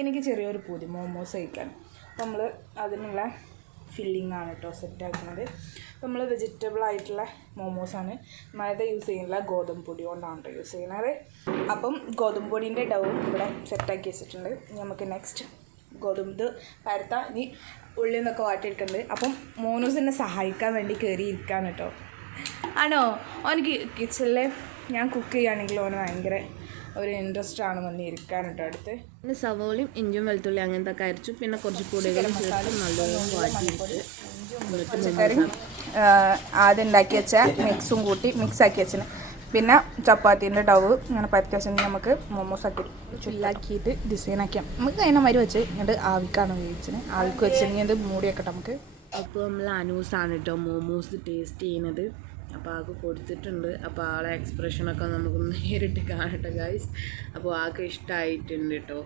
എനിക്ക് ചെറിയൊരു പൂതി മോമോസ് കഴിക്കാൻ. അപ്പോൾ നമ്മൾ അതിനുള്ള ഫില്ലിംഗ് ആണ് കേട്ടോ സെറ്റാക്കുന്നത്. നമ്മൾ വെജിറ്റബിൾ ആയിട്ടുള്ള മോമോസാണ്. മൈദ യൂസ് ചെയ്യുന്നില്ല, ഗോതമ്പ് പൊടി കൊണ്ടാണ് കേട്ടോ യൂസ് ചെയ്യുന്നത്. അപ്പം ഗോതമ്പ് പൊടീൻ്റെ ഡവും ഇവിടെ സെറ്റാക്കി വെച്ചിട്ടുണ്ട്. നമുക്ക് നെക്സ്റ്റ് ഗോതമ്പ് പരത്താൻ ഇനി ഉള്ളിൽ നിന്നൊക്കെ വാട്ടിയെടുക്കുന്നുണ്ട്. അപ്പം മോനൂസിനെ സഹായിക്കാൻ വേണ്ടി കയറിയിരിക്കാൻ കേട്ടോ. ആണോ? ഓനക്ക് കിച്ചണിൽ ഞാൻ കുക്ക് ചെയ്യുകയാണെങ്കിൽ ഓന് ഭയങ്കര ഒരു ഇൻട്രസ്റ്റ് ആണ് വന്നിരിക്കാൻ കേട്ടോ. അടുത്ത് പിന്നെ സവോളയും ഇഞ്ചും വെളുത്തുള്ളി അങ്ങനത്തെ ഒക്കെ അരച്ചു. പിന്നെ കുറച്ച് പൊടികളും ചേർത്ത് നല്ലോണം വാട്ടിയിട്ട് പച്ചക്കറിയും ആദ്യം ഉണ്ടാക്കി വെച്ച മിക്സും കൂട്ടി മിക്സാക്കി വെച്ചിന്. പിന്നെ ചപ്പാത്തീൻ്റെ ഡവ് ഇങ്ങനെ പരത്തി വെച്ചിട്ടുണ്ടെങ്കിൽ നമുക്ക് മോമോസാക്കി ചുല്ലാക്കിയിട്ട് ഡിസൈനാക്കിയാൽ നമുക്ക് അതിനെ മാതിരി വെച്ച് ഇങ്ങോട്ട് ആവിക്കാണ് ഉപയോഗിച്ചത്. ആവിക്ക് വെച്ചിട്ടുണ്ടെങ്കിൽ ഇത് മൂടി വെക്കട്ടെ നമുക്ക്. അപ്പോൾ നമ്മൾ അനൂസാണ് കേട്ടോ മോമോസ് ടേസ്റ്റ് ചെയ്യുന്നത്. അപ്പോൾ ആൾക്ക് കൊടുത്തിട്ടുണ്ട്. അപ്പോൾ ആളെ എക്സ്പ്രഷനൊക്കെ നമുക്ക് നേരിട്ട് കാണട്ടെ ഗൈസ്. അപ്പോൾ ആൾക്ക് ഇഷ്ടമായിട്ടുണ്ട് കേട്ടോ.